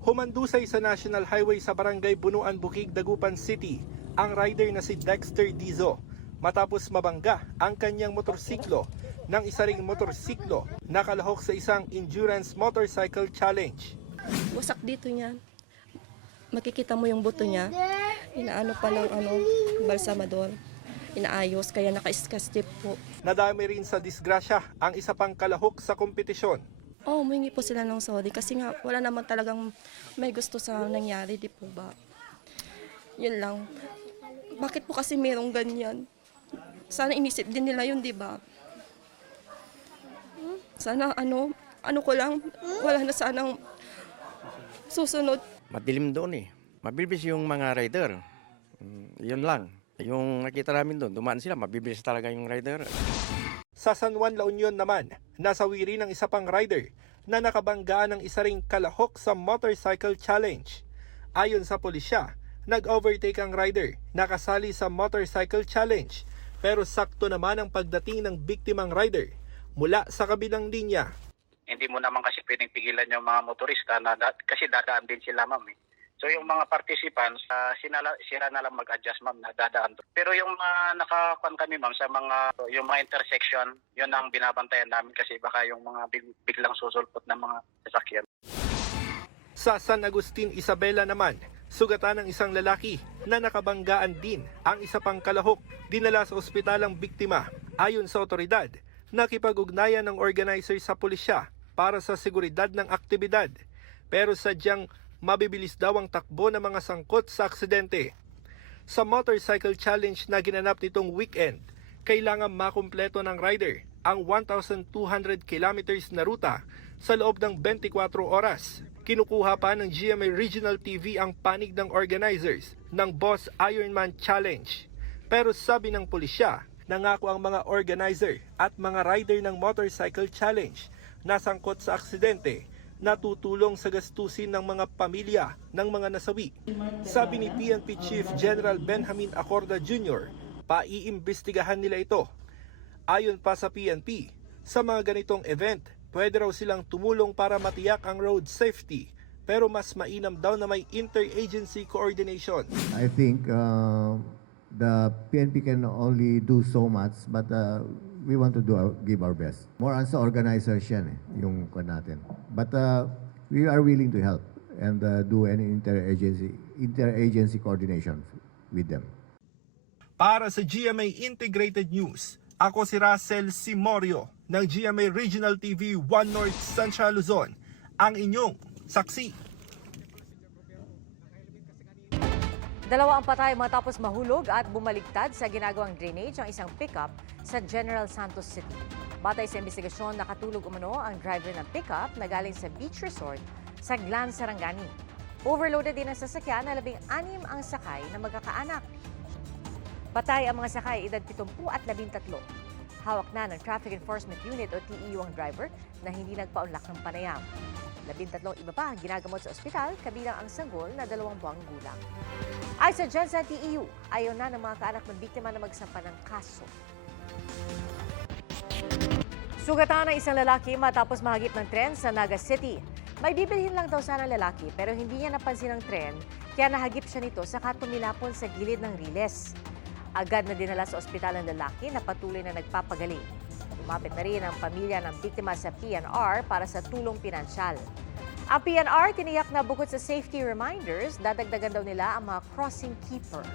Humandusay sa National Highway sa Barangay Bunuan, Bukig, Dagupan City ang rider na si Dexter Dizo matapos mabangga ang kanyang motorsiklo ng isa ring motorsiklo na kalahok sa isang endurance motorcycle challenge. Wasak dito niyan. Makikita mo yung buto niya. Inaano pa ng balsamador. Inaayos kaya naka-step po. Nadami rin sa disgrasya ang isa pang kalahok sa kompetisyon. Humingi po sila ng sorry kasi nga wala naman talagang may gusto sa nangyari, di po ba? Yun lang. Bakit po kasi merong ganyan? Sana inisip din nila yun, di ba? Sana ano ko lang, wala na sanang susunod. Madilim doon eh. Mabibilis yung mga rider. Yun lang. Yung nakita namin doon, dumaan sila, mabibilis talaga yung rider. Sa San Juan, La Union naman, nasawi rin ang isa pang rider na nakabanggaan ng isa ring kalahok sa motorcycle challenge. Ayon sa pulisya, nag-overtake ang rider na kasali sa motorcycle challenge pero sakto naman ang pagdating ng biktimang rider mula sa kabilang linya. Hindi mo naman kasi pwedeng pigilan yung mga motorista na kasi dadaan din sila, ma'am. So yung mga participants, sila na lang mag-adjust, ma'am, na dadaan. Pero yung mga nakakuan kami, ma'am, sa yung mga intersection, yun ang binabantayan namin kasi baka yung mga biglang susulpot na mga sasakyan. Sa San Agustin, Isabela naman, sugatan ng isang lalaki na nakabanggaan din ang isa pang kalahok. Dinala sa ospital ang biktima. Ayon sa otoridad, nakipag-ugnayan ng organizer sa pulisya para sa seguridad ng aktibidad. Pero sadyang mabibilis daw ang takbo ng mga sangkot sa aksidente. Sa motorcycle challenge na ginanap nitong weekend, kailangan makumpleto ng rider ang 1,200 kilometers na ruta sa loob ng 24 oras. Kinukuha pa ng GMA Regional TV ang panig ng organizers ng Boss Ironman Challenge. Pero sabi ng pulisya, nangako ang mga organizer at mga rider ng motorcycle challenge na sangkot sa aksidente na tutulong sa gastusin ng mga pamilya ng mga nasawi. Sabi ni PNP Chief General Benjamin Acorda Jr., paiimbestigahan nila ito. Ayon pa sa PNP, sa mga ganitong event, pwede raw silang tumulong para matiyak ang road safety, pero mas mainam daw na may interagency coordination. I think the PNP can only do so much, but we want to give our best. More on sa organizers yan yung natin. But we are willing to help and do any interagency coordination with them. Para sa GMA Integrated News, ako si Russell Simorio ng GMA Regional TV 1 North Central Luzon, ang inyong saksi. Dalawa ang patay matapos mahulog at bumaligtad sa ginagawang drainage ang isang pickup sa General Santos City. Batay sa investigasyon, nakatulog umano ang driver ng pickup na galing sa beach resort sa Glan, Sarangani. Overloaded din ang sasakyan na 16 ang sakay na magkakaanak. Patay ang mga sakay edad 70 at 13. Hawak na ng Traffic Enforcement Unit o TEU ang driver na hindi nagpaunlak ng panayam. 13 iba pa ginagamot sa ospital, kabilang ang sanggol na 2 buwang gulang. Ay sa dyan sa TEU, ayaw na ng mga kaanak ng biktima na magsampa ng kaso. Sugatan ng isang lalaki matapos mahagip ng tren sa Naga City. May bibilhin lang daw sana lalaki pero hindi niya napansin ang tren kaya nahagip siya nito saka tumilapon sa gilid ng riles. Agad na dinala sa ospital ang lalaki na patuloy na nagpapagaling. Lumapit na rin ang pamilya ng biktima sa PNR para sa tulong pinansyal. Ang PNR tiniyak na bukod sa safety reminders, dadagdagan daw nila ang mga crossing keeper.